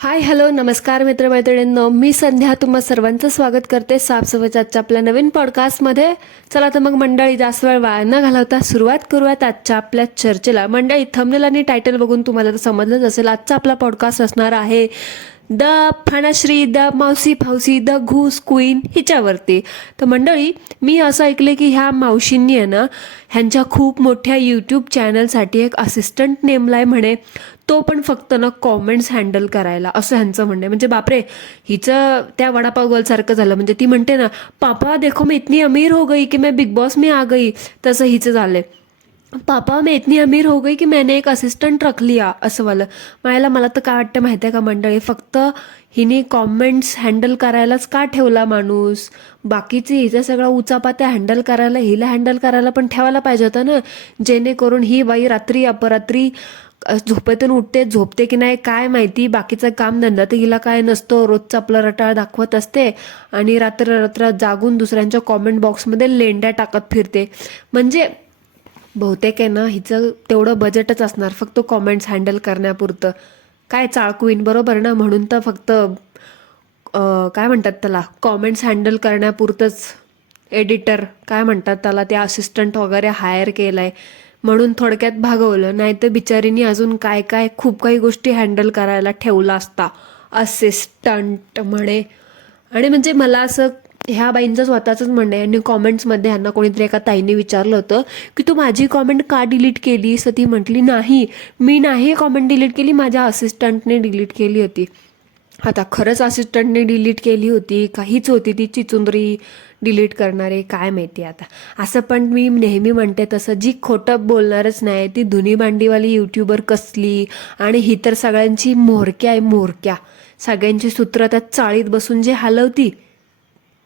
Hi hello नमस्कार मित्रमैत्रिणींनो, मी संध्या तुम्हा सर्वांचं स्वागत करते साफसफाईच्या आजच्या आपल्या नवीन पॉडकास्टमध्ये. चला तर मग मंडळी, जास्त वेळ वाया न घालवता सुरुवात करूयात आजच्या आपल्या चर्चेला. मंडळी, थंबनेल आणि टायटल बघून तुम्हाला तर समजलंच असेल, आजचा आपला पॉडकास्ट असणार आहे द फणश्री, द मावशी फावसी, द घूस क्वीन हिच्यावरती. तर मंडळी, मी असं ऐकलं की ह्या मावशींनी आहे ना, ह्यांच्या खूप मोठ्या यूट्यूब चॅनलसाठी एक असिस्टंट नेमलाय म्हणे. तो पण फक्त ना कॉमेंट्स हँडल करायला, असं ह्यांचं म्हणणं आहे. म्हणजे बापरे, हिचं त्या वडापाव गर्ल सारखं झालं. म्हणजे ती म्हणते ना, पापा देखो मैं इतनी अमीर हो गई की मैं बिग बॉस में आ गई, तसं हिचं झालंय. पापा मैं इतनी अमीर हो गई की मैंने एक असिस्टंट रख लिया, असं वालं. मला तर काय वाटतं माहिती आहे का मंडळी, फक्त हिने कॉमेंट्स हँडल करायलाच का ठेवला माणूस? बाकीची हिचा सगळा उचापात्या हँडल करायला, हिला हँडल करायला पण ठेवायला पाहिजे होतं ना, जेणेकरून ही बाई रात्री अपरात्री झोपेतून उठते, झोपते की नाही काय माहिती. बाकीचं काम धंदा तर हिला काय नसतो, रोजचं आपलं रटाळ दाखवत असते आणि रात्र रात्र जागून दुसऱ्यांच्या कॉमेंट बॉक्समध्ये लेंड्या टाकत फिरते. म्हणजे बहुतेक आहे ना, हिचं तेवढं बजेटच असणार फक्त कॉमेंट्स हँडल करण्यापुरतं. काय चाळकुईन, बरोबर ना? म्हणून तर फक्त काय म्हणतात त्याला, कॉमेंट्स हँडल करण्यापुरतंच एडिटर काय म्हणतात त्याला, ते असिस्टंट वगैरे हायर केलाय म्हणून थोडक्यात भागवलं. नाही तर बिचारीनी अजून काय काय खूप काही गोष्टी हँडल करायला ठेवला असता, असिस्टंट म्हणे. आणि म्हणजे मला असं ह्या बाईंचं स्वतःच म्हणणं आहे. आणि कॉमेंट्समध्ये ह्यांना कोणीतरी एका ताईने विचारलं होतं की तू माझी कॉमेंट का डिलीट केली? तर ती म्हटली, नाही मी नाही कॉमेंट डिलीट केली, माझ्या असिस्टंटने डिलीट केली होती. आता खरंच असिस्टंटने डिलीट केली होती, काहीच होती ती चिचुंदरी डिलीट करणारे, काय माहिती आता. असं पण मी नेहमी म्हणते तसं, जी खोटं बोलणारच नाही ती धुनी भांडीवाली यूट्यूबर कसली. आणि ही तर सगळ्यांची म्होरक्या आहे, म्होरक्या. सगळ्यांची सूत्र त्यात चाळीत बसून जे हलवती.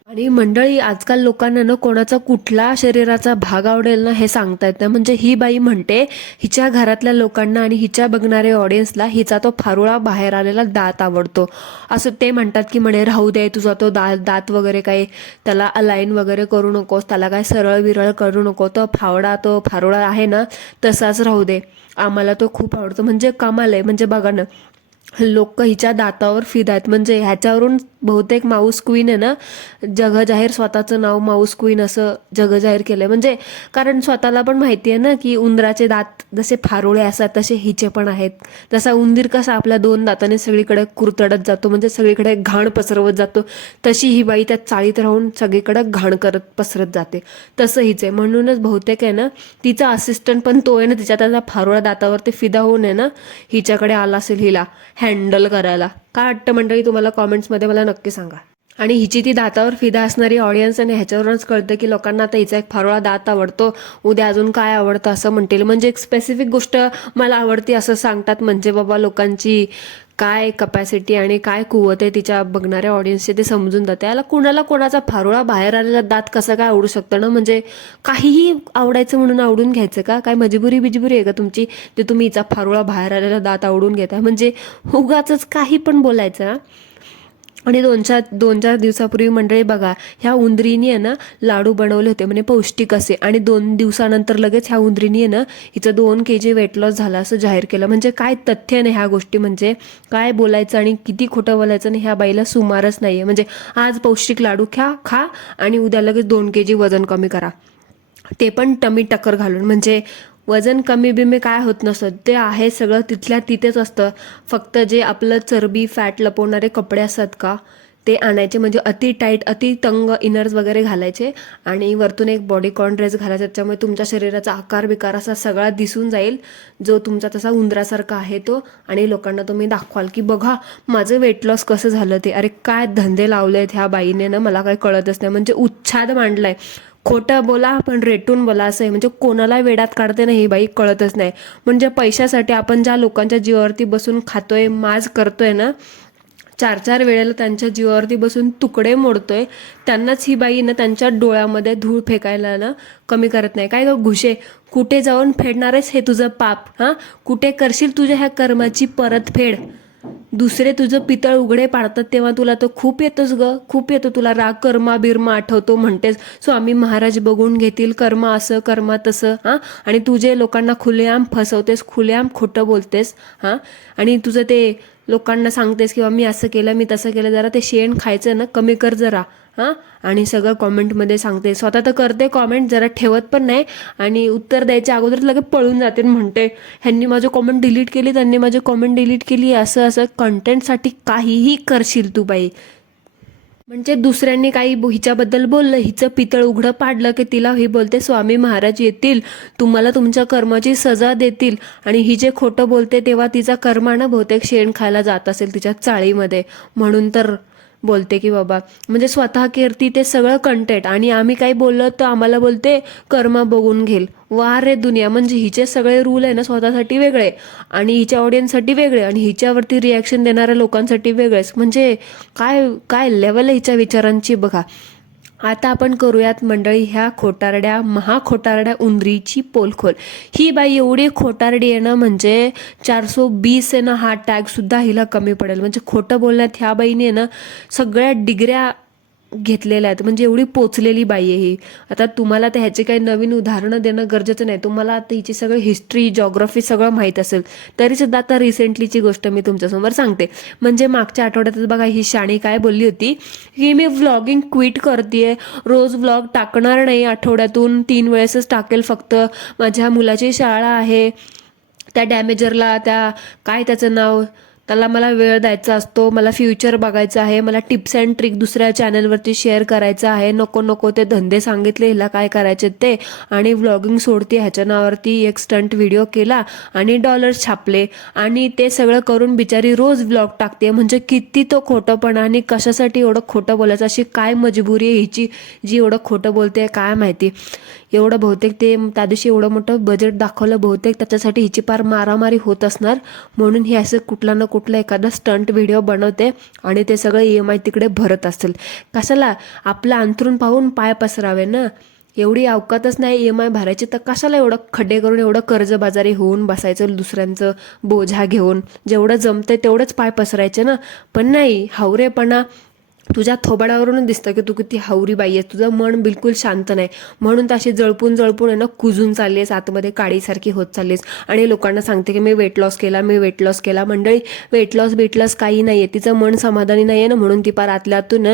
आणि मंडळी, आजकाल लोकांना ना कोणाचा कुठला शरीराचा भाग आवडेल ना हे सांगता येत नाही. म्हणजे ही बाई म्हणते हिच्या घरातल्या लोकांना आणि हिच्या बघणाऱ्या ऑडियन्सला हिचा तो फारुळा बाहेर आलेला दात आवडतो, असं ते म्हणतात. की म्हणे राहू दे तुझा तो दात वगैरे काही, त्याला अलाईन वगैरे करू नकोस, त्याला काय सरळ विरळ करू नको, तो फारुळा आहे ना तसाच राहू दे, आम्हाला तो खूप आवडतो. म्हणजे कमाल आहे. म्हणजे बघा ना, लोक हिच्या दातावर फिदा आहेत. म्हणजे ह्याच्यावरून बहुतेक माऊस क्वीन आहे ना, जगजाहीर स्वतःचं नाव माऊस क्वीन असं जगजाहीर केलंय. म्हणजे कारण स्वतःला पण माहिती आहे ना की उंदराचे दात जसे फारुळे असतात तसे हिचे पण आहेत. जसा उंदीर कसा आपल्या दोन दाताने सगळीकडे कुरतडत जातो, म्हणजे सगळीकडे घाण पसरवत जातो, तशी ही बाई त्या चाळीत राहून सगळीकडे घाण करत पसरत जाते. तसं हिचे. म्हणूनच बहुतेक आहे ना, तिचा असिस्टंट पण तो आहे ना, तिच्या त्याचा फारुळ्या दातावर ते फिदा होऊन आहे ना हिच्याकडे आला असेल हिला हँडल करायला. काय वाटतं मंडळी तुम्हाला? कॉमेंट्समध्ये मला नक्की सांगा. आणि हिची ती दातावर फिदा असणारी ऑडियन्स, आणि ह्याच्यावरूनच कळतं की लोकांना आता हिचा एक फारुळा दात आवडतो, उद्या अजून काय आवडतं असं म्हणतील. म्हणजे एक स्पेसिफिक गोष्ट मला आवडते असं सांगतात. म्हणजे बाबा लोकांची काय कपॅसिटी आणि काय कुवत आहे तिच्या बघणाऱ्या ऑडियन्सचे ते समजून जाते. याला कुणाला कोणाचा फारुळा बाहेर आलेला दात कसं काय आवडू शकतं ना? म्हणजे काहीही आवडायचं म्हणून आवडून घ्यायचं का? काय मजबुरी बिजबुरी आहे का तुमची, जे तुम्ही हिचा फारुळा बाहेर आलेला दात आवडून घेता? म्हणजे उगाचच काही पण बोलायचं. आणि दोन चार दिवसापूर्वी मंडळी बघा, ह्या उंदरीने आहे ना लाडू बनवले होते म्हणे पौष्टिक असे, आणि 2 दिवसानंतर लगेच ह्या उंदरीने आहे ना हिचं 2 kg वेट लॉस झाला असं जाहीर केलं. म्हणजे काय तथ्य नाही ह्या गोष्टी. म्हणजे काय बोलायचं आणि किती खोटं बोलायचं नाही ह्या बाईला सुमारच नाहीये. म्हणजे आज पौष्टिक लाडू खा आणि उद्या लगेच 2 kg वजन कमी करा, ते पण टमी टक्कर घालून. म्हणजे वजन कमी बिमी काय होत नसतं, ते आहे सगळं तिथल्या तिथेच असतं. फक्त जे आपलं चरबी फॅट लपवणारे कपडे असतात का ते आणायचे, म्हणजे अति टाईट अति तंग इनर्स वगैरे घालायचे आणि वरतून एक बॉडीकॉन ड्रेस घालायचा. त्याच्यामुळे तुमच्या शरीराचा आकार बिकार असा सगळा दिसून जाईल, जो तुमचा तसा उंदरासारखा आहे तो. आणि लोकांना तुम्ही दाखवाल की बघा माझं वेट लॉस कसं झालं ते. अरे काय धंदे लावलेत ह्या बाईने ना, मला काही कळतच नाही. म्हणजे उच्छाद मांडलाय. खोटं बोला पण रेटून बोला असं आहे. म्हणजे कोणाला वेडात काढते ना ही बाई कळतच नाही. म्हणजे पैशासाठी आपण ज्या लोकांच्या जीवावरती बसून खातोय, माज करतोय ना, 4 4 वेळेला त्यांच्या जीवावरती बसून तुकडे मोडतोय, त्यांनाच ही बाई ना त्यांच्या डोळ्यामध्ये धूळ फेकायला ना कमी करत नाही. काय ग घुशे, कुठे जाऊन फेडणारेस हे तुझं पाप? हां, कुठे करशील तुझ्या ह्या कर्माची परतफेड? दुसरे तुझं पितळ उघडे पाडतात तेव्हा तुला तर खूप येतोच ग, खूप येतो तुला राग. कर्मा बिरमा आठवतो म्हणतेस, स्वामी महाराज बघून घेतील, कर्मा असं कर्मा तसं. हां, आणि तुझे लोकांना खुलेआम फसवतेस, खुलेआम खोटं बोलतेस. हां, आणि तुझं ते लोकांना सांगतेस किंवा मी असं केलं मी तसं केलं, जरा ते शेण खायचं ना कमी कर जरा. हां, आणि सगळं कॉमेंटमध्ये सांगते. स्वतः तर करते कॉमेंट, जरा ठेवत पण नाही आणि उत्तर द्यायच्या अगोदर लगेच पळून जाते आणि म्हणते ह्यांनी माझी कॉमेंट डिलीट केली, त्यांनी माझी कॉमेंट डिलीट केली. असं असं कंटेंटसाठी काहीही करशील तू बाई. म्हणजे दुसऱ्यांनी काही हिच्याबद्दल बोललं, हिचं पितळ उघडं पाडलं की तिला ही बोलते स्वामी महाराज येतील, तुम्हाला तुमच्या कर्माची सजा देतील. आणि ही जे खोटं बोलते तेव्हा तिचा कर्मानं बहुतेक शेण खायला जात असेल तिच्या चाळीमध्ये, म्हणून तर बोलते की बाबा म्हणजे स्वतः करती ते सगळं कंटेंट, आणि आम्ही काही बोललो तर आम्हाला बोलते कर्म बघून घेईल. वा रे दुनिया. म्हणजे हिचे सगळे रूल आहे ना स्वतःसाठी वेगळे आणि हिच्या ऑडियन्ससाठी वेगळे आणि हिच्यावरती रिॲक्शन देणाऱ्या लोकांसाठी वेगळेच. म्हणजे काय काय लेवल आहे हिच्या विचारांची बघा. आता आपण करूयात मंडळी ह्या खोटारड्या महाखोटारड्या उंदरीची पोलखोल. ही बाई एवढी खोटारडी आहे ना, म्हणजे 420 आहे ना, हा टॅग सुद्धा हिला कमी पडेल. म्हणजे खोटं बोलण्यात ह्या बाईने ना सगळ्या डिग्र्या घेतलेल्या आहेत. म्हणजे एवढी पोचलेली बाई आहे ही. आता तुम्हाला तर ह्याचे काही नवीन उदाहरणं देणं गरजेचं नाही, तुम्हाला आता हिची सगळी हिस्ट्री जॉग्राफी सगळं माहीत असेल. तरी सुद्धा आता रिसेंटलीची गोष्ट मी तुमच्यासमोर सांगते. म्हणजे मागच्या आठवड्यातच बघा ही शाणी काय बोलली होती की मी व्लॉगिंग क्विट करतेय, रोज व्लॉग टाकणार नाही, आठवड्यातून 3 वेळेसच टाकेल फक्त, माझ्या मुलाची शाळा आहे, त्या डॅमेजरला त्या काय त्याचं नाव त्याला मला वेळ द्यायचा असतो, मला फ्युचर बघायचं आहे, मला टिप्स अँड ट्रिक दुसऱ्या चॅनलवरती शेअर करायचं आहे, नको नको ते धंदे सांगितले हिला काय करायचे ते, आणि व्लॉगिंग सोडते ह्याच्या नावावरती एक स्टंट व्हिडिओ केला आणि डॉलर्स छापले आणि ते सगळं करून बिचारी रोज व्लॉग टाकते. म्हणजे किती तो खोटंपणा आणि कशासाठी एवढं खोटं बोलायचं, अशी काय मजबुरी आहे हिची जी एवढं खोटं बोलते काय माहिती. एवढं बहुतेक ते त्या दिवशी एवढं मोठं बजेट दाखवलं, बहुतेक त्याच्यासाठी हिची पार मारामारी होत असणार, म्हणून ही असं कुठला ना कुठला एखादा स्टंट व्हिडिओ बनवते आणि ते सगळं EMI तिकडे भरत असेल. कशाला आपलं अंथरून पाहून पाय पसरावे ना, एवढी अवकातच नाही EMI भरायची तर कशाला एवढं खड्डे करून एवढं कर्जबाजारी होऊन बसायचं दुसऱ्यांचं बोझा घेऊन. जेवढं जमतंय तेवढंच पाय पसरायचे ना, पण नाही, हावरेपणा. तुझ्या थोबाडावरून दिसतं की तू किती हावरी बाई आहेस, तुझं मन बिलकुल शांत नाही, म्हणून तशी जळपून जळपून आहे ना कुजून चालली आहेस, आतमध्ये काळीसारखी होत चाललीस आणि लोकांना सांगते की मी वेट लॉस केला, मी वेट लॉस केला. मंडळी वेट लॉस काही नाहीये, तिचं मन समाधानी नाहीये ना, म्हणून ती पार आतल्यातून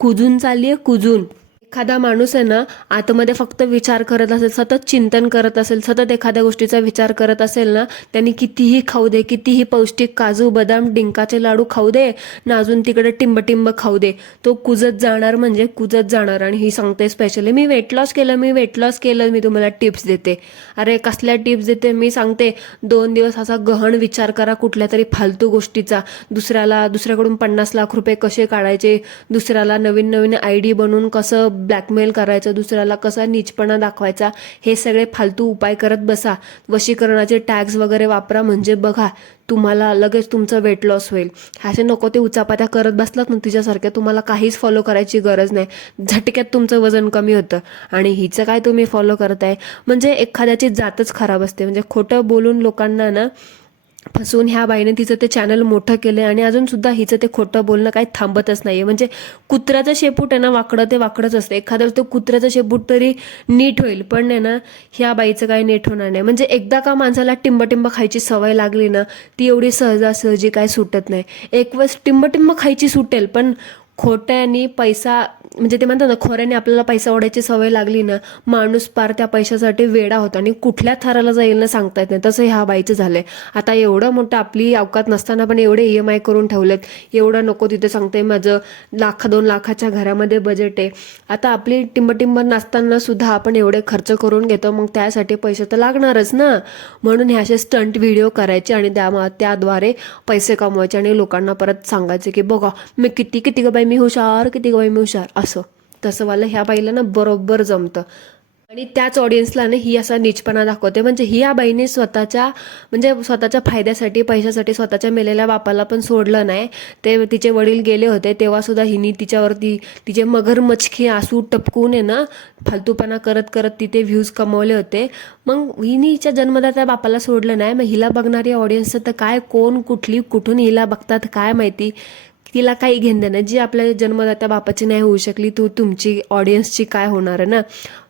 कुजून चालली आहे, कुजून. एखादा माणूस आहे ना आतमध्ये फक्त विचार करत असेल, सतत चिंतन करत असेल, सतत एखाद्या गोष्टीचा विचार करत असेल ना, त्यांनी कितीही खाऊ दे, कितीही पौष्टिक काजू बदाम डिंकाचे लाडू खाऊ दे ना, अजून तिकडे टिंब खाऊ दे, तो कुजत जाणार म्हणजे कुजत जाणार. आणि ही सांगते स्पेशली मी वेट लॉस केलं, मी तुम्हाला टिप्स देते. अरे कसल्या टिप्स देते, मी सांगते 2 दिवस असा गहन विचार करा कुठल्या तरी फालतू गोष्टीचा, दुसऱ्याकडून 50 लाख रुपये कसे काढायचे, दुसऱ्याला नवीन ID बनवून कसं ब्लॅकमेल करायचं, दुसऱ्याला कसा नीचपणा दाखवायचा, हे सगळे फालतू उपाय करत बसा. वशीकरणाचे टॅग्स वगैरे वापरा, म्हणजे बघा तुम्हाला लगेच तुमचं वेट लॉस होईल. असे नको ते उचापात्या करत बसलात ना तिच्यासारख्या, तुम्हाला काहीच फॉलो करायची गरज नाही, झटक्यात तुमचं वजन कमी होतं. आणि हिचं काय तुम्ही फॉलो करताय, म्हणजे एखाद्याची जातच खराब असते. म्हणजे खोटं बोलून लोकांना ना फसवून ह्या बाईने तिचं ते चॅनल मोठं केलंय आणि अजून सुद्धा हिचं ते खोटं बोलणं काही थांबतच नाहीये. म्हणजे कुत्र्याचं शेपूट आहे ना वाकडं ते वाकडंच असतं, एखाद्या तो कुत्र्याचं शेपूट तरी नीट होईल, पण आहे ना ह्या बाईचं काही नीट होणार नाही. म्हणजे एकदा का माणसाला टिंब खायची सवय लागली ना, ती एवढी सहजासहजी काय सुटत नाही. एक वेळेस टिंब खायची सुटेल, पण खोट्याने पैसा, म्हणजे ते म्हणतात ना खोऱ्याने आपल्याला पैसा ओढायची सवय लागली ना, माणूस पार त्या पैशासाठी वेडा होता आणि कुठल्या थराला जाईल ना सांगता येत नाही. तसं ह्या बाईचं झालंय. आता एवढं मोठं आपली अवकात नसताना पण एवढे EMI करून ठेवलेत, एवढं नको तिथे सांगते माझं 1-2 लाखाच्या घरामध्ये बजेट आहे. आता आपली टिंब नसताना सुद्धा आपण एवढे खर्च करून घेतो, मग त्यासाठी पैसे तर लागणारच ना, म्हणून हे असे स्टंट व्हिडिओ करायचे आणि त्याद्वारे पैसे कमवायचे आणि लोकांना परत सांगायचे की बघा मी किती ग बाई मी हुशार, किती ग बाई मी हुशार. असं तसं वाला ह्या बाईला ना बरोबर जमतं. आणि त्याच ऑडियन्सला ना ही असा नीचपणा दाखवते. म्हणजे ही या बाईने स्वतःच्या फायद्यासाठी पैशासाठी स्वतःच्या मेलेल्या बापाला पण सोडलं नाही. ते तिचे वडील गेले होते तेव्हा सुद्धा हिनी तिच्यावरती तिचे मगरमच्छी आसू टपकून आहे ना फालतूपणा करत करत तिथे व्ह्यूज कमवले होते. मग हिने हिच्या जन्मदात्या बापाला सोडलं नाही. मग हिला बघणारी ऑडियन्स तर काय, कोण कुठून हिला बघतात काय माहिती, तिला काही घेणं देणं. जी आपल्या जन्मदात्या बापाची नाही होऊ शकली, तुमची ऑडियन्सची काय होणार आहे ना.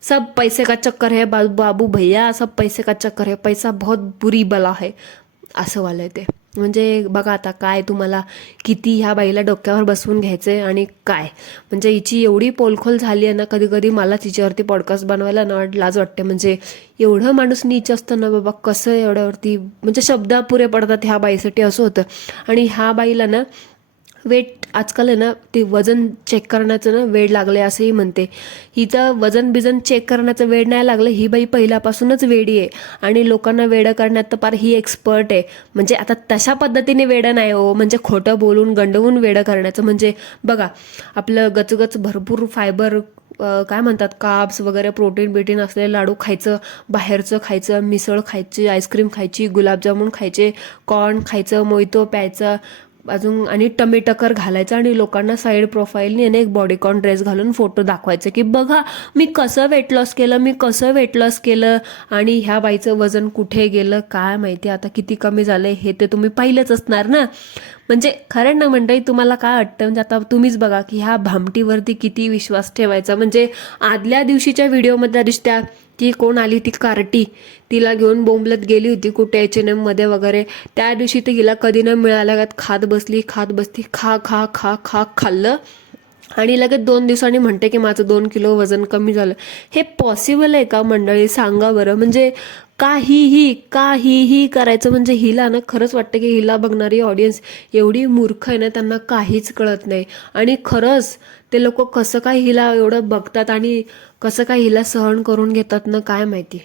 सब पैसे का चक्कर है बाबू भैया, सब पैसे का चक्कर है, पैसा बहुत बुरी बला है, असं वालंय ते. म्हणजे बघा आता काय तुम्हाला किती ह्या बाईला डोक्यावर बसवून घ्यायचंय आणि काय म्हणजे हिची एवढी पोलखोल झाली आहे ना, कधी कधी मला तिच्यावरती पॉडकास्ट बनवायला ना लाज वाटते. म्हणजे एवढं माणूस नीच असतं ना बाबा, कसं एवढ्यावरती म्हणजे शब्द पुरे पडतात ह्या बाईसाठी, असं होतं. आणि ह्या बाईला ना वेट आजकाल आहे ना, ते वजन चेक करण्याचं ना वेड लागले असंही म्हणते. हिचं वजन बिजन चेक करण्याचं वेड नाही लागलं, ही बाई पहिल्यापासूनच वेडी आहे आणि लोकांना वेडं करण्यात तर पार ही एक्सपर्ट आहे. म्हणजे आता तशा पद्धतीने वेडं नाही हो, म्हणजे खोटं बोलून गंडवून वेडं करण्याचं. म्हणजे बघा, आपलं गचगच भरपूर फायबर काय म्हणतात कार्ब्स वगैरे प्रोटीन बिटीन असलेले लाडू खायचं, बाहेरचं खायचं, मिसळ खायची, आईस्क्रीम खायची, गुलाबजामुन खायचे, कॉर्न खायचं, मोहितो प्यायचं, अजून आणि टमेटकर घालायचं आणि लोकांना साईड प्रोफाईलनी आणि एक बॉडीकॉन ड्रेस घालून फोटो दाखवायचे की बघा मी कसं वेट लॉस केलं, मी कसं वेट लॉस केलं. आणि ह्या बाईचं वजन कुठे गेलं काय माहिती, आता किती कमी झालंय हे ते तुम्ही पाहिलंच असणार ना. म्हणजे खरं ना मंडळी, तुम्हाला काय वाटतं, म्हणजे आता तुम्हीच बघा की ह्या भामटीवरती किती विश्वास ठेवायचा. म्हणजे आदल्या दिवशीच्या व्हिडिओमध्ये रिश्त्या ती कोण आली, ती कार्टी, तिला घेऊन बोंबलत गेली होती कुठे H&M मध्ये वगैरे. त्या दिवशी तर हिला कधी न मिळाल्या खात बसली खा खा खा खा खाल्लं आणि लगेच 2 दिवसांनी म्हणते की माझं 2 किलो वजन कमी झालं. हे पॉसिबल आहे का मंडळी, सांगा बरं. म्हणजे काहीही करायचं. म्हणजे हिला ना खरंच वाटतं की हिला बघणारी ऑडियन्स एवढी मूर्ख आहे ना, त्यांना काहीच कळत नाही. आणि खरंच ते लोक कसं काय हिला एवढं बघतात आणि कसं काय हिला सहन करून घेतात ना काय माहिती.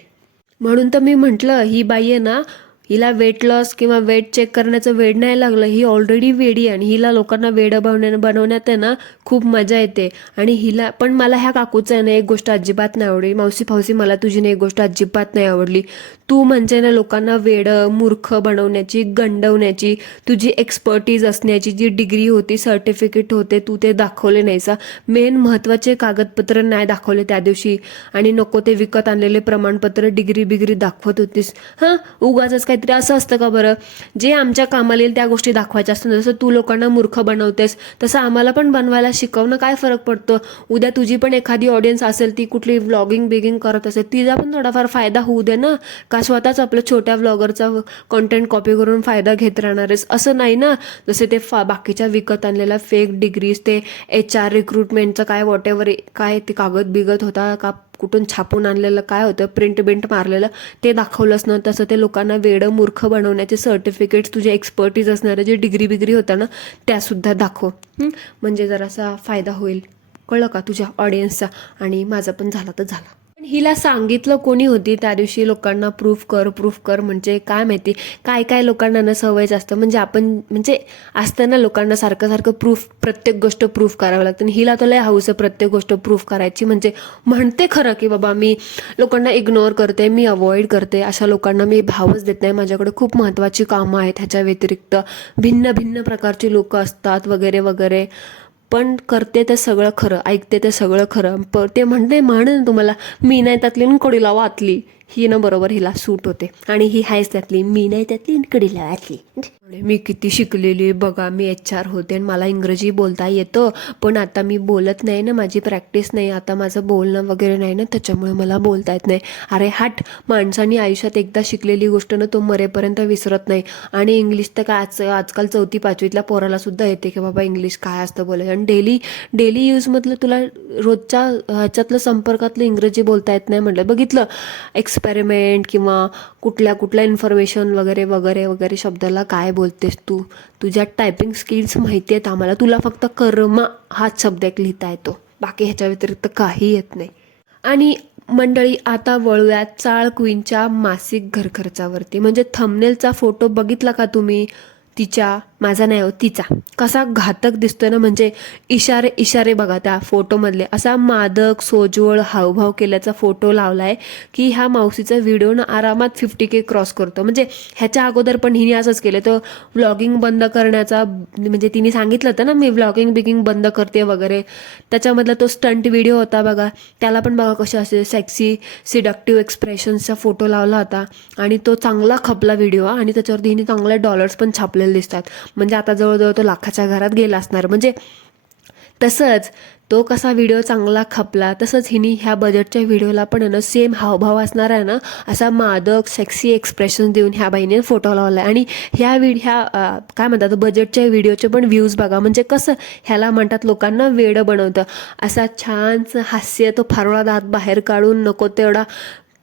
म्हणून तर मी म्हटलं ही बाई आहे ना, हिला वेट लॉस किंवा वेट चेक करण्याचं वेड नाही लागलं, ही ऑलरेडी वेडी आहे आणि हिला लोकांना वेडं बनवण्यात आहे ना खूप मजा येते. आणि हिला पण मला ह्या काकूचं आहे ना एक गोष्ट अजिबात नाही आवडली. मावशी मला तुझी ना एक गोष्ट अजिबात नाही आवडली. तू म्हणजे ना लोकांना वेडं मूर्ख बनवण्याची, गंडवण्याची, तुझी एक्सपर्टीज असण्याची जी डिग्री होती, सर्टिफिकेट होते, तू ते दाखवले नाहीसा. मेन महत्त्वाचे कागदपत्र नाही दाखवले त्या दिवशी आणि नको ते विकत आणलेले प्रमाणपत्र, डिग्री बिग्री दाखवत होतीस. हां, उगाचच काहीतरी असं असतं का बरं. जे आमच्या कामाला येईल त्या गोष्टी दाखवायच्या असतात. जसं तू लोकांना मूर्ख बनवतेस तसं आम्हाला पण बनवायला शिकवणं काय फरक पडतो. उद्या तुझी पण एखादी ऑडियन्स असेल, ती कुठली व्लॉगिंग बिगिंग करत असेल, तिचा पण थोडाफार फायदा होऊ दे ना. का स्वतःच आपलं छोट्या व्लॉगरचा कॉन्टेंट कॉपी करून फायदा घेत राहणार आहेस, असं नाही ना. जसे ते बाकीच्या विकत आणलेल्या फेक डिग्रीज, ते HR रिक्रुटमेंटचं काय वॉटेवर काय ते कागद बिगत होता का, कुठून छापून आणलेलं काय होतं, प्रिंट बिंट मारलेलं ते दाखवलंच ना. तसं ते लोकांना वेडं मूर्ख बनवण्याचे सर्टिफिकेट्स, तुझे एक्सपर्टीज असणारे जे डिग्री बिग्री होता ना त्यासुद्धा दाखव. म्हणजे जरासा फायदा होईल, कळलं का, तुझ्या ऑडियन्सचा. आणि माझं पण झालं तर झालं. पण हिला सांगितलं कोणी होती त्या दिवशी लोकांना प्रूफ कर. म्हणजे काय माहिती काय काय लोकांना ना सवयच असतं. म्हणजे आपण म्हणजे असतं ना लोकांना सारखं सारखं प्रूफ, प्रत्येक गोष्ट प्रूफ करावं लागतं. आणि हिला तर लय हौस आहे प्रत्येक गोष्ट प्रूफ करायची. म्हणजे म्हणते खरं की बाबा मी लोकांना इग्नोर करते, मी अवॉइड करते, अशा लोकांना मी भावच देत नाही. माझ्याकडे खूप महत्त्वाची कामं आहेत, ह्याच्या व्यतिरिक्त भिन्न भिन्न प्रकारची लोक असतात वगैरे वगैरे. पण करते ते सगळं खरं, ऐकते ते सगळं खरं. ते म्हणते तुम्हाला, मी नाही त्यातली कडीला वाचली, ही ना बरोबर हिला सूट होते. आणि ही हायच त्यातली, मी नाही त्यातली कडीला वाचली. मी किती शिकलेली बघा, मी HR होते आणि मला इंग्रजी बोलता येतं, पण आता मी बोलत नाही ना, माझी प्रॅक्टिस नाही, आता माझं बोलणं वगैरे नाही ना, त्याच्यामुळे मला बोलता येत नाही. अरे हट, माणसाने आयुष्यात एकदा शिकलेली गोष्ट ना तो मरेपर्यंत विसरत नाही. आणि इंग्लिश तर काय आजकाल 4थी 5वीतल्या पोराला सुद्धा येते की बाबा इंग्लिश काय असतं बोलायचं. आणि डेली यूजमधलं तुला रोजच्या ह्याच्यातलं संपर्कातलं इंग्रजी बोलता येत नाही म्हटलं, बघितलं एक्सपेरिमेंट किंवा कुठल्या इन्फॉर्मेशन वगैरे वगैरे वगैरे शब्दाला काय बोलतेस तू, तुझ्या टायपिंग स्किल्स माहिती आहेत आम्हाला, तुला फक्त कर्मा हाच शब्द एक लिहिता येतो, बाकी ह्याच्या व्यतिरिक्त काही येत नाही. आणि मंडळी आता वळूयात चाळ क्वीनच्या मासिक घरखर्चावरती. म्हणजे थंबनेलचा फोटो बघितला का तुम्ही तिच्या, माझा नाही हो तिचा, कसा घातक दिसतोय ना. म्हणजे इशारे बघा त्या फोटोमधले, असा मादक सोज्वळ हावभाव केल्याचा फोटो लावलाय की ह्या मावशीचा व्हिडिओ ना आरामात 50K क्रॉस करतो. म्हणजे ह्याच्या अगोदर पण हिने असंच केलं. तो व्लॉगिंग बंद करण्याचा, म्हणजे तिने सांगितलं होतं ना मी व्लॉगिंग बिगिंग बंद करते वगैरे, त्याच्यामधला तो स्टंट व्हिडिओ होता बघा, त्याला पण बघा कसे असे सेक्सी सिडक्टिव्ह एक्सप्रेशन्सचा फोटो लावला होता आणि तो चांगला खपला व्हिडिओ. आणि त्याच्यावरती हिने चांगले डॉलर्स पण छापलेले दिसतात. म्हणजे आता जवळजवळ तो लाखाच्या घरात गेला असणार. म्हणजे तसंच तो कसा व्हिडिओ चांगला खपला तसंच हिनी ह्या बजेटच्या व्हिडिओला पण आहे ना सेम हावभाव असणार आहे ना, असा मादक सेक्सी एक्सप्रेशन देऊन ह्या बाईने फोटो लावला आहे. आणि काय म्हणतात बजेटच्या व्हिडिओचे पण व्ह्यूज बघा, म्हणजे कसं ह्याला म्हणतात लोकांना वेडं बनवतं. असा छानचं हास्य, तो फारोळा दात बाहेर काढून नको तेवढा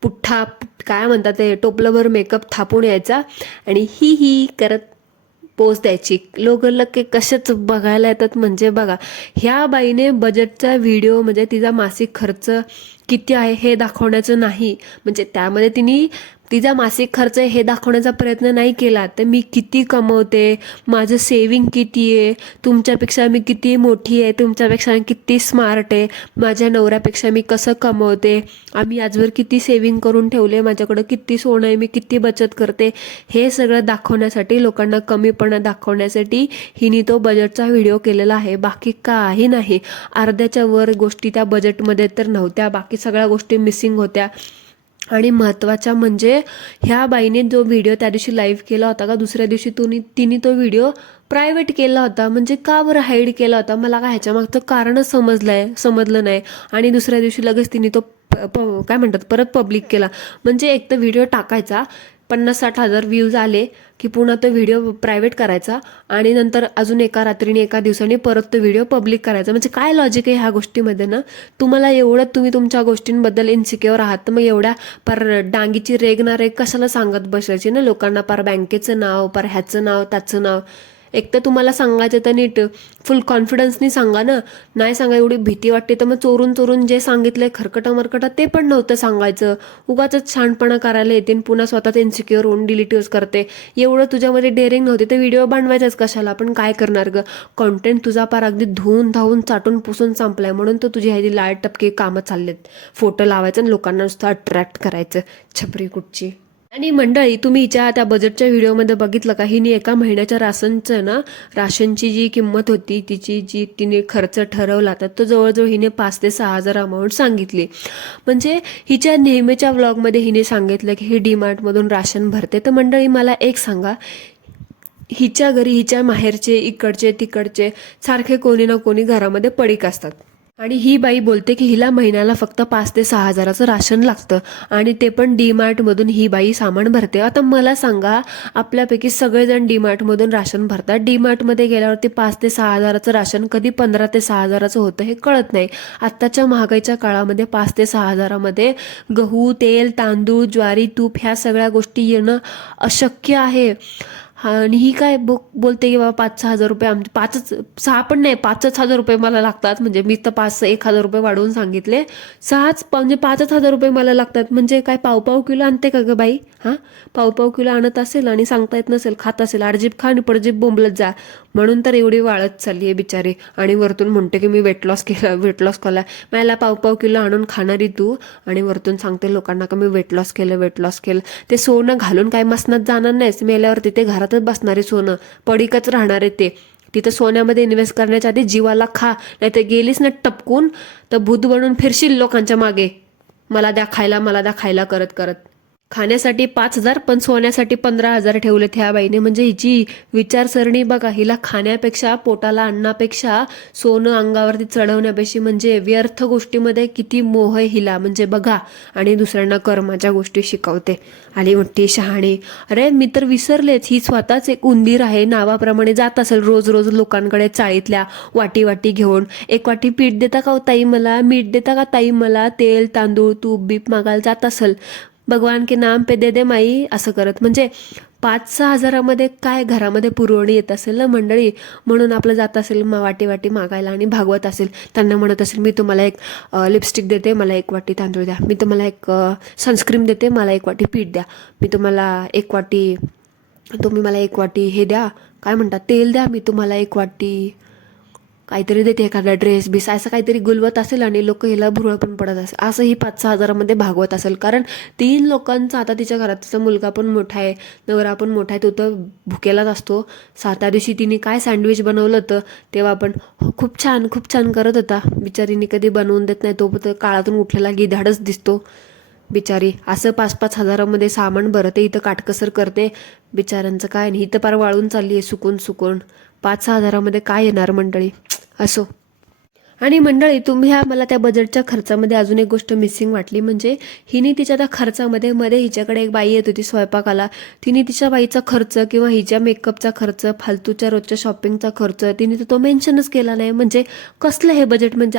पुठ्ठा काय म्हणतात ते टोपलंभर मेकअप थापून यायचा आणि ही करत पोच द्यायची. लोक कशाच बघायला येतात म्हणजे बघा, ह्या बाईने बजेटचा व्हिडिओ म्हणजे तिचा मासिक खर्च किती आहे हे दाखवण्याचं नाही, म्हणजे त्यामध्ये तिने तिचा मासिक खर्च हे दाखवण्याचा प्रयत्न नाही केला. तर मी किती कमवते, माझं सेविंग किती आहे, तुमच्यापेक्षा मी किती मोठी आहे, तुमच्यापेक्षा मी किती स्मार्ट आहे, माझ्या नवऱ्यापेक्षा मी कसं कमवते, आम्ही आजवर किती सेविंग करून ठेवले, माझ्याकडं किती सोनं आहे, मी किती बचत करते, हे सगळं दाखवण्यासाठी, लोकांना कमीपणा दाखवण्यासाठी हिने तो बजेटचा व्हिडिओ केलेला आहे. बाकी काही नाही. अर्ध्याच्या वर गोष्टी त्या बजेटमध्ये तर नव्हत्या, बाकी सगळ्या गोष्टी मिसिंग होत्या. आणि महत्त्वाच्या म्हणजे ह्या बाईने जो व्हिडिओ त्या दिवशी लाईव्ह केला होता का दुसऱ्या दिवशी तिने तो व्हिडिओ प्रायव्हेट केला होता. म्हणजे का बरं हाईड केला होता, मला काय ह्याच्या मागचं कारणच समजलं नाही. आणि दुसऱ्या दिवशी लगेच तिने तो काय म्हणतात परत पब्लिक केला. म्हणजे एक तर व्हिडिओ टाकायचा, 50-60 हजार व्ह्यूज आले की पुन्हा तो व्हिडिओ प्रायव्हेट करायचा आणि नंतर अजून एका रात्रीने एका दिवसाने परत तो व्हिडिओ पब्लिक करायचा. म्हणजे काय लॉजिक आहे ह्या गोष्टीमध्ये ना. तुम्हाला एवढं तुम्ही तुमच्या गोष्टींबद्दल इन्सिक्युअर आहात तर मग एवढ्या पार डांगीची रेग ना रेग कशाला सांगत बसायची ना लोकांना, पार बँकेचं नाव, पार ह्याचं नाव त्याचं नाव. एक तर तुम्हाला सांगायचं तर नीट फुल कॉन्फिडन्सनी सांगा ना, नाही सांगा एवढी भीती वाटते तर मग चोरून जे सांगितलंय खरकटं मरकटं ते पण नव्हतं सांगायचं. उगाच छानपणा करायला येते पुन्हा स्वतःच इन्सिक्युअर होऊन डिलीट करते. एवढं तुझ्यामध्ये डेअरिंग नव्हती तर व्हिडिओ बनवायचाच कशाला. पण काय करणार ग, कॉन्टेंट तुझा पार अगदी धुवून धावून चाटून पुसून संपलाय म्हणून तर तुझी ह्याची लाळ टपके कामं चाललेत. फोटो लावायचं आणि लोकांना नुसतं अट्रॅक्ट करायचं, छपरी कुठची. आणि मंडळी तुम्ही हिच्या त्या बजेटच्या व्हिडिओमध्ये बघितलं का, हिने एका महिन्याच्या राशनची जी किंमत होती तिची, जी तिने खर्च ठरवला तर तो जवळजवळ हिने 5 ते 6 हजार अमाऊंट सांगितली. म्हणजे हिच्या नेहमीच्या व्लॉगमध्ये हिने सांगितलं की ही डीमार्टमधून राशन भरते. तर मंडळी मला एक सांगा, हिच्या घरी हिच्या माहेरचे इकडचे तिकडचे सारखे कोणी ना कोणी घरामध्ये पडीक असतात आणि ही बाई बोलते की हिला महिन्याला फक्त 5 ते 6 हजाराचं राशन लागतं आणि ते पण डीमार्टमधून ही बाई सामान भरते. आता मला सांगा, आपल्यापैकी सगळेजण डीमार्टमधून राशन भरतात, डीमार्टमध्ये गेल्यावरती 5 ते 6 हजाराचं राशन कधी 15 ते 6 हजाराचं होतं हे कळत नाही. आत्ताच्या महागाईच्या काळामध्ये 5 ते 6 हजारामध्ये गहू, तेल, तांदूळ, ज्वारी, तूप ह्या सगळ्या गोष्टी येणं अशक्य आहे. आणि ही काय बोलते की बाबा 5-6 हजार रुपये, 6 पण नाही 5च हजार रुपये मला लागतात. म्हणजे मी तर 1,000 रुपये वाढवून सांगितले, 6 म्हणजे 5च हजार रुपये मला लागतात. म्हणजे काय पाव किलो आणते का ग बाई? हां, पाव किलो आणत असेल आणि सांगता येत नसेल, खात असेल, आडजीप खा आणि पडजीप बोंबलत जा. म्हणून तर एवढी वाळत चालली आहे बिचारी. आणि वरतून म्हणते की मी वेट लॉस केला. मला पाव किलो आणून खाणारी तू आणि वरतून सांगते लोकांना का मी वेट लॉस केलं. ते सोनं घालून काय मसनात जाणार नाहीस, मेल्यावर तिथे घरातच बसणारे सोनं पडीकच राहणार आहे ते. तिथं सोन्यामध्ये इन्व्हेस्ट करण्याच्या आधी जीवाला खा, नाही तर गेलीस ना टपकून तर भूत बनून फिरशील लोकांच्या मागे, मला द्या खायला करत करत. खाण्यासाठी 5,000 पण सोन्यासाठी 15,000 ठेवलेत ह्या बाईने. म्हणजे हिची विचारसरणी बघा, हिला खाण्यापेक्षा, पोटाला अन्नापेक्षा सोनं अंगावरती चढवण्यापेक्षा म्हणजे व्यर्थ गोष्टीमध्ये किती मोह आहे हिला, म्हणजे बघा. आणि दुसऱ्यांना कर्माच्या गोष्टी शिकवते. आली मोठी शहाणी. अरे मी तर विसरलेच, ही स्वतःच एक उंदीर आहे. नावाप्रमाणे जात असेल रोज लोकांकडे चाळीतल्या वाटी घेऊन, एक वाटी पीठ देता का ताई मला, मीठ देता का ताई मला, तेल तांदूळ तूप बीप मागायला जात असेल. भगवान के नाम पे दे माई असं करत. म्हणजे 5-6 हजारामध्ये काय घरामध्ये पुरवणी येत असेल ना मंडळी. म्हणून आपलं जात असेल वाटी मागायला आणि भागवत असेल, त्यांना म्हणत असेल मी तुम्हाला एक लिपस्टिक देते, मला 1 वाटी तांदूळ द्या, मी तुम्हाला एक सनस्क्रीम देते, मला 1 वाटी पीठ द्या, मी तुम्ही मला 1 वाटी हे द्या, काय म्हणतात तेल द्या, मी तुम्हाला 1 वाटी काहीतरी देते, एखादा ड्रेस बीस असं काहीतरी गुलवत असेल आणि लोक हिला भुरळ पण पडत असेल. असं ही 5-6 हजारामध्ये भागवत असेल. कारण 3 लोकांचा आता तिच्या घरात, तिचा मुलगा पण मोठा आहे, नवरा पण मोठा आहे, तो तर भुकेलाच असतो. 7व्या दिवशी तिने काय सँडविच बनवलं होतं तेव्हा पण खूप छान करत होता. बिचारीने कधी बनवून देत नाही, तो काळातून उठलेला गिधाडच दिसतो बिचारी. असं 5-5 हजारामध्ये सामान भरते, इथं काटकसर करते. बिचाऱ्यांचं काय नाही, इथं पार वाळून चालली आहे सुकून. 5-6 हजारामध्ये काय येणार मंडळी. असो. आणि मंडळी तुम्ही मला त्या बजेटच्या खर्चामध्ये अजून एक गोष्ट मिसिंग वाटली, म्हणजे हिने तिच्या त्या खर्चामध्ये मध्ये हिच्याकडे एक बाई येत होती स्वयंपाकाला, तिने तिच्या बाईचा खर्च किंवा हिच्या मेकअपचा खर्च, फालतूच्या रोजच्या शॉपिंगचा खर्च तिने तो मेन्शनच केला नाही. म्हणजे कसलं हे बजेट? म्हणजे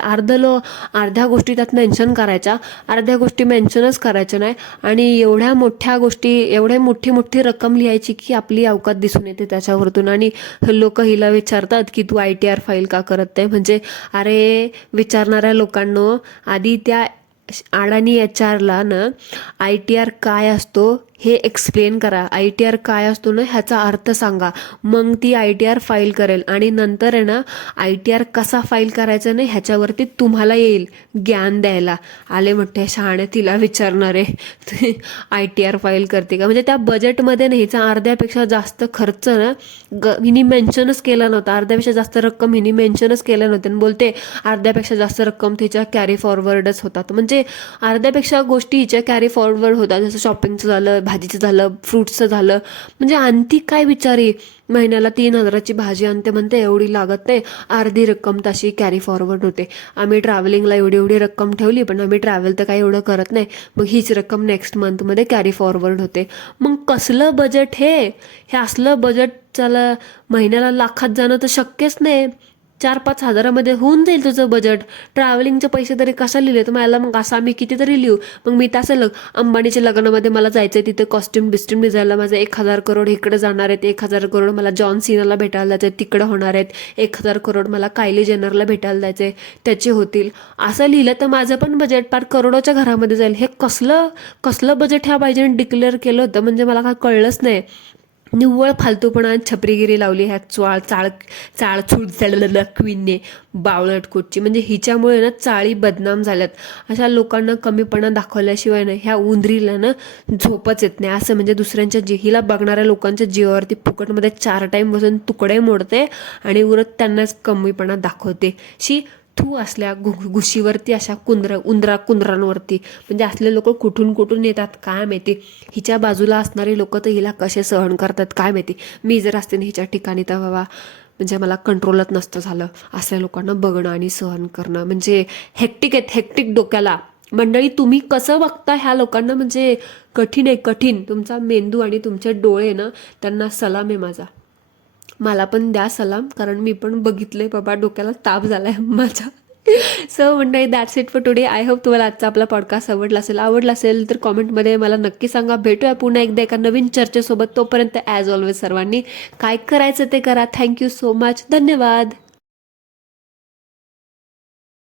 अर्ध्या गोष्टी त्यात मेन्शन करायच्या, अर्ध्या गोष्टी मेन्शनच करायच्या नाही, आणि एवढ्या मोठ्या गोष्टी, एवढ्या मोठी मोठी रक्कम लिहायची की आपली अवकात दिसून येते त्याच्यावरतून. आणि लोक हिला विचारतात की तू ITR फाईल का करत नाही. म्हणजे अरे विचारणाऱ्या लोकांनो, आधी त्या अडाणी HR ना ITR काय असतो हे एक्सप्लेन करा. ITR काय असतो ना ह्याचा अर्थ सांगा, मग ती ITR फाईल करेल. आणि नंतर आहे ना ITR कसा फाईल करायचा नाही ह्याच्यावरती तुम्हाला येईल ज्ञान द्यायला. आले मोठ्या शहाणे तिला विचारणारे ITR फाईल करते का? म्हणजे त्या बजेटमध्ये ना हिचा अर्ध्यापेक्षा जास्त खर्च ना हिने मेन्शनच केला नव्हता, अर्ध्यापेक्षा जास्त रक्कम हिने मेन्शनच केलं नव्हतं. आणि बोलते अर्ध्यापेक्षा जास्त रक्कम तिच्या कॅरी फॉरवर्डच होतात. म्हणजे अर्ध्यापेक्षा गोष्टी हिच्या कॅरी फॉरवर्ड होतात, जसं शॉपिंगचं झालं, भाजीचं झालं, फ्रूट्सचं झालं. म्हणजे आणती काय बिचारी, महिन्याला 3,000ची भाजी आणते म्हणते, एवढी लागत नाही, अर्धी रक्कम तशी कॅरी फॉरवर्ड होते. आम्ही ट्रॅव्हलिंगला एवढी रक्कम ठेवली, पण आम्ही ट्रॅव्हल तर काही एवढं करत नाही, मग हीच रक्कम नेक्स्ट मंथमध्ये कॅरी फॉरवर्ड होते. मग कसलं बजेट हे असलं बजेट? चला महिन्याला लाखात जाणं तर शक्यच नाही. 4-5 हजारामध्ये होऊन जाईल तुझं बजेट. ट्रॅव्हलिंगचे पैसे तरी कशा लिहिले तर मला? मग असं आम्ही कितीतरी लिहू. मग मी तसं अंबानीच्या लग्नामध्ये मला जायचंय, तिथे कॉस्ट्युम बिस्ट्युम डिझायनला माझं 1,000 करोड इकडे जाणार आहेत, 1,000 करोड मला जॉन सीनाला भेटायला जायचं तिकडे होणार आहेत, 1,000 करोड मला कायली जेनरला भेटायला जायचंय त्याचे होतील. असं लिहिलं तर माझं पण बजेट पार करोडोच्या घरामध्ये जाईल. हे कसलं बजेट ह्या बाईजने डिक्लेअर केलं होतं? म्हणजे मला काय कळलंच नाही. निव्वळ फालतूपणा छपरीगिरी लावली ह्या चाळचूळ क्वीनने, बावळट कोटची. म्हणजे हिच्यामुळे ना चाळी बदनाम झाल्यात. अशा लोकांना कमीपणा दाखवल्याशिवाय ना ह्या उंदरीला ना झोपच येत नाही. असं म्हणजे दुसऱ्यांच्या हिला बघणाऱ्या लोकांच्या जीवावरती फुकटमध्ये 4 टाईम बसून तुकडे मोडते आणि उरत त्यांनाच कमीपणा दाखवते. तू असल्या घुशीवरती अशा कुंदरांवरती म्हणजे असले लोक कुठून येतात काय माहिती. हिच्या बाजूला असणारे लोक तर हिला कसे सहन करतात काय माहिती. मी जर असते ना हिच्या ठिकाणी तर बाबा म्हणजे मला कंट्रोलच नसतं झालं. असल्या लोकांना बघणं आणि सहन करणं म्हणजे हेक्टिक डोक्याला. मंडळी तुम्ही कसं बघता ह्या लोकांना? म्हणजे कठीण आहे, कठीण. तुमचा मेंदू आणि तुमचे डोळे ना त्यांना सलाम आहे माझा. मला पण द्या सलाम, कारण मी पण बघितलंय बाबा, डोक्याला ताप झालाय माझा. सो मंडळी, that's it for today. I hope तुम्हाला आजचा आपला पॉडकास्ट आवडला असेल तर कॉमेंटमध्ये मला नक्की सांगा. भेटूया पुन्हा एकदा एका नवीन चर्चेसोबत. तोपर्यंत ॲज ऑलवेज सर्वांनी काय करायचं ते करा. Thank you so much. धन्यवाद.